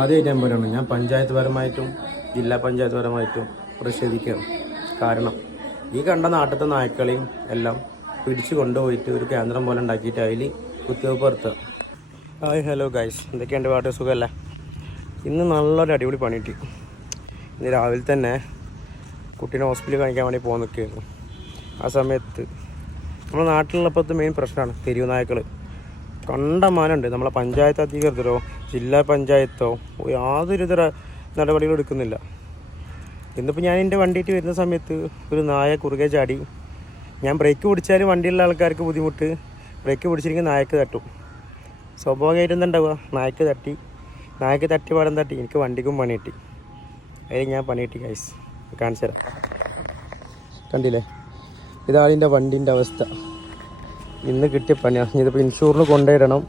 ആദ്യമായിട്ട് ഞാൻ പറയുന്നു, ഞാൻ പഞ്ചായത്ത് പരമായിട്ടും ജില്ലാ പഞ്ചായത്ത് പരമായിട്ടും പ്രതിഷേധിക്കുകയാണ്. കാരണം ഈ കണ്ട നാട്ടിലത്തെ നായ്ക്കളെയും എല്ലാം പിടിച്ചു കൊണ്ടുപോയിട്ട് ഒരു കേന്ദ്രം പോലെ ഉണ്ടാക്കിയിട്ട് അതിൽ കുത്തിവെപ്പ് നടത്തുക. ഹായ് ഹലോ ഗൈസ്, എന്തൊക്കെയുണ്ട് പാട്ട്, സുഖമല്ലേ? ഇന്ന് നല്ലൊരു അടിപൊളി പണിയിട്ട് ഇന്ന് രാവിലെ തന്നെ കുട്ടീനെ ഹോസ്പിറ്റലിൽ കാണിക്കാൻ വേണ്ടി പോകാൻ നിൽക്കുകയായിരുന്നു. ആ സമയത്ത് നമ്മുടെ നാട്ടിലുള്ളപ്പോഴത്തെ മെയിൻ പ്രശ്നമാണ് തെരുവ് നായ്ക്കൾ. കണ്ടമാനുണ്ട്. നമ്മളെ പഞ്ചായത്ത് അധികൃതരോ ജില്ലാ പഞ്ചായത്തോ യാതൊരു തര നടപടികളും എടുക്കുന്നില്ല. ഇന്നിപ്പോൾ ഞാൻ എൻ്റെ വണ്ടിയിട്ട് വരുന്ന സമയത്ത് ഒരു നായ കുറുകെ ചാടി. ഞാൻ ബ്രേക്ക് പിടിച്ചാൽ വണ്ടിയുള്ള ആൾക്കാർക്ക് ബുദ്ധിമുട്ട്, ബ്രേക്ക് പിടിച്ചിരിക്കും നായക്ക് തട്ടും. സ്വാഭാവികമായിട്ടും എന്താ നായക്ക് തട്ടി പാടം തട്ടി എനിക്ക് വണ്ടിക്കും പണി കിട്ടി. അതിൽ ഞാൻ പണി കിട്ടി ഗൈസ്, കാണിച്ചു തരാം. കണ്ടില്ലേ, ഇതാളിൻ്റെ വണ്ടീൻ്റെ അവസ്ഥ. ഇന്ന് കിട്ടിയ പണിയാണ്. ഇതിപ്പോൾ ഇൻഷൂറിന് കൊണ്ടുപോയിടണം.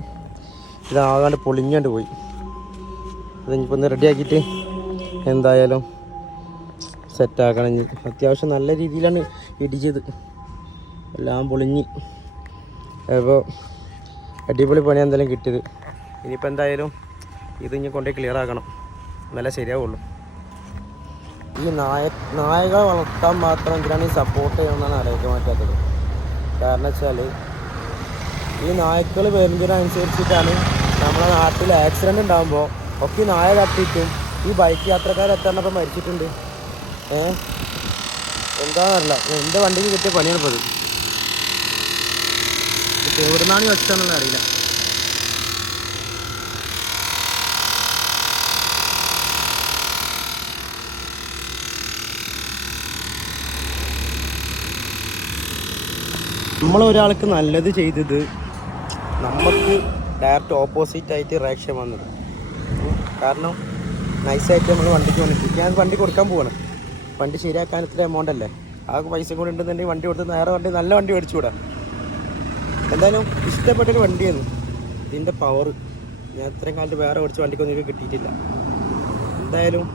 ഇതാകാണ്ട് പൊളിഞ്ഞാണ്ട് പോയി. അതിപ്പോൾ ഒന്ന് റെഡിയാക്കിയിട്ട് എന്തായാലും സെറ്റാക്കണം. ഇനി അത്യാവശ്യം നല്ല രീതിയിലാണ് ഇടിച്ചത്, എല്ലാം പൊളിഞ്ഞ്. അപ്പോൾ അടിപൊളി പണി എന്തായാലും കിട്ടിയത്. ഇനിയിപ്പോൾ എന്തായാലും ഇത് ഇനി കൊണ്ടുപോയി ക്ലിയർ ആക്കണം, നല്ല ശരിയാവുള്ളൂ. ഈ നായകളെ വളർത്താൻ മാത്രം എന്തിനാണ് ഈ സപ്പോർട്ട് ചെയ്യണമെന്നാണ് അറിയിക്കാൻ പറ്റാത്തത്. കാരണം വെച്ചാൽ ഈ നായ്ക്കൾ വരുന്നതിനനുസരിച്ചിട്ടാണ് നമ്മുടെ നാട്ടിൽ ആക്സിഡൻ്റ് ഉണ്ടാകുമ്പോൾ ഒക്കെ ഈ നായ തട്ടിയിട്ടും ഈ ബൈക്ക് യാത്രക്കാരെത്താനപ്പോൾ മരിച്ചിട്ടുണ്ട്. എന്താണെന്നറിയില്ല, എൻ്റെ വണ്ടിക്ക് കിട്ടിയ പണിയാണ് ഇപ്പോൾ. ഇത് എവിടുന്നാണ് വെച്ചാണെന്ന് അറിയില്ല. നമ്മളൊരാൾക്ക് നല്ലത് ചെയ്തത് നമുക്ക് ഡയറക്റ്റ് ഓപ്പോസിറ്റായിട്ട് റിയാക്ഷൻ വന്നത്. കാരണം നൈസായിട്ട് നമ്മൾ വണ്ടിക്ക് വന്നിട്ട് ഞാൻ വണ്ടി കൊടുക്കാൻ പോവാണ്. വണ്ടി ശരിയാക്കാൻ ഇത്ര എമൗണ്ട് അല്ലേ, ആ പൈസ കൂടെ ഉണ്ടെന്നുണ്ടെങ്കിൽ വണ്ടി കൊടുത്ത് നേരെ വണ്ടി നല്ല വണ്ടി മേടിച്ചുകൂടാ. എന്തായാലും ഇഷ്ടപ്പെട്ടൊരു വണ്ടിയായിരുന്നു. ഇതിൻ്റെ പവർ ഞാൻ ഇത്രയും കാലത്ത് വേറെ ഓടിച്ച വണ്ടിക്കൊന്നും എനിക്ക് കിട്ടിയിട്ടില്ല. എന്തായാലും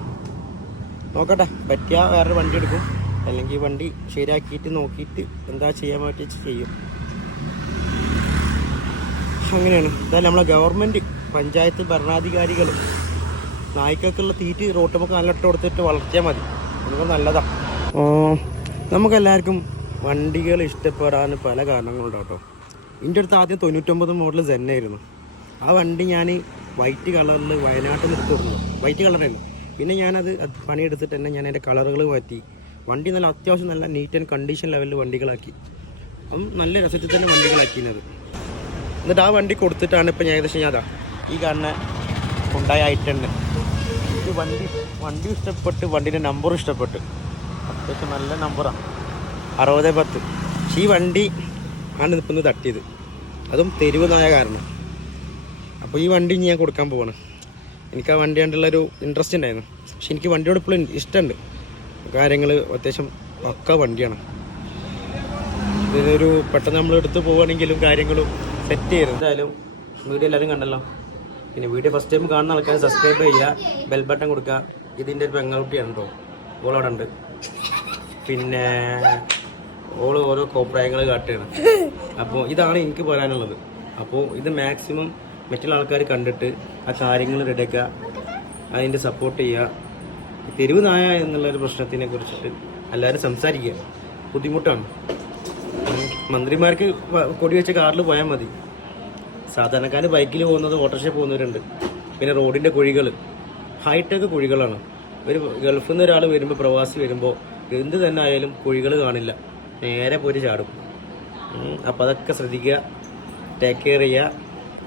നോക്കട്ടെ, പറ്റിയാൽ വേറൊരു വണ്ടി എടുക്കും, അല്ലെങ്കിൽ വണ്ടി ശരിയാക്കിയിട്ട് നോക്കിയിട്ട് എന്താ ചെയ്യാൻ പറ്റിച്ച് ചെയ്യും. അങ്ങനെയാണ്. എന്തായാലും നമ്മളെ ഗവൺമെൻറ്, പഞ്ചായത്ത് ഭരണാധികാരികൾ നായ്ക്കൊക്കെയുള്ള തീറ്റ് റോട്ടുമൊക്കെ നല്ലിട്ട് കൊടുത്തിട്ട് വളർത്തിയാൽ മതി. നമുക്ക് നല്ലതാണ്. നമുക്കെല്ലാവർക്കും വണ്ടികൾ ഇഷ്ടപ്പെടാൻ പല കാരണങ്ങളുണ്ട് കേട്ടോ. എൻ്റെ അടുത്ത് ആദ്യം 99 മോഡൽ സെന്നായിരുന്നു. ആ വണ്ടി ഞാൻ വൈറ്റ് കളറിൽ വയനാട്ടിൽ നിന്ന് എടുത്തു. വൈറ്റ് കളറായിരുന്നു. പിന്നെ ഞാനത് പണിയെടുത്തിട്ട് തന്നെ ഞാൻ അതിൻ്റെ കളറുകൾ മാറ്റി വണ്ടി നല്ല അത്യാവശ്യം നല്ല നീറ്റ് ആൻഡ് കണ്ടീഷൻ ലെവലിൽ വണ്ടികളാക്കി. അപ്പം നല്ല രസത്തിൽ തന്നെ വണ്ടികളാക്കിയത്. എന്നിട്ട് ആ വണ്ടി കൊടുത്തിട്ടാണ് ഇപ്പം ഞാൻ ഏകദേശം ഞാൻ ഈ കാണുന്ന ഉണ്ടായ ഐറ്റണ്ട്. എനിക്ക് വണ്ടി ഇഷ്ടപ്പെട്ട്, വണ്ടീൻ്റെ നമ്പറും ഇഷ്ടപ്പെട്ട്. അത്യാവശ്യം നല്ല നമ്പറാണ്, 6010. പക്ഷേ ഈ വണ്ടി ആണ് ഇപ്പം ഒന്ന് തട്ടിയത്, അതും തെരുവ് നായ കാരണം. അപ്പോൾ ഈ വണ്ടി ഞാൻ കൊടുക്കാൻ പോവാണ്. എനിക്ക് ആ വണ്ടി കണ്ടുള്ളൊരു ഇൻട്രസ്റ്റ് ഉണ്ടായിരുന്നു. പക്ഷെ എനിക്ക് വണ്ടിയോട് ഇപ്പോഴും ഇഷ്ടമുണ്ട്. കാര്യങ്ങൾ അത്യാവശ്യം പക്ക വണ്ടിയാണ്. ഇതൊരു പെട്ടെന്ന് നമ്മൾ എടുത്ത് പോവുകയാണെങ്കിലും കാര്യങ്ങളും സെറ്റ് ചെയ്യരുത്. എന്തായാലും വീഡിയോ എല്ലാവരും കണ്ടല്ലോ. പിന്നെ വീഡിയോ ഫസ്റ്റ് ടൈം കാണുന്ന ആൾക്കാർ സബ്സ്ക്രൈബ് ചെയ്യുക, ബെൽ ബട്ടൺ കൊടുക്കുക. ഇതിൻ്റെ ഒരു പെങ്ങളുട്ടിയാണ് കേട്ടോ, ഓളവിടെ ഉണ്ട്. പിന്നെ ഓള് ഓരോ കോപ്രായങ്ങൾ കാട്ടുകയാണ്. അപ്പോൾ ഇതാണ് എനിക്ക് പറയാനുള്ളത്. അപ്പോൾ ഇത് മാക്സിമം മറ്റുള്ള ആൾക്കാർ കണ്ടിട്ട് ആ കാര്യങ്ങൾ റെഡിയാക്കുക, അതിൻ്റെ സപ്പോർട്ട് ചെയ്യുക. തെരുവ് നായ എന്നുള്ളൊരു പ്രശ്നത്തിനെ കുറിച്ചിട്ട് എല്ലാവരും സംസാരിക്കുക. ബുദ്ധിമുട്ടാണ്. മന്ത്രിമാർക്ക് കൊടി വെച്ച കാറിൽ പോയാൽ മതി. സാധാരണക്കാർ ബൈക്കിൽ പോകുന്നത്, ഓട്ടോറിക്ഷ പോകുന്നവരുണ്ട്. പിന്നെ റോഡിൻ്റെ കുഴികൾ ഹൈടെക് കുഴികളാണ്. ഒരു ഗൾഫിൽ നിന്ന് ഒരാൾ വരുമ്പോൾ, പ്രവാസി വരുമ്പോൾ എന്ത് തന്നെ ആയാലും കുഴികൾ കാണില്ല, നേരെ പോയിട്ട് ചാടും. അപ്പോൾ അതൊക്കെ ശ്രദ്ധിക്കുക, ടേക്ക് കെയർ ചെയ്യുക.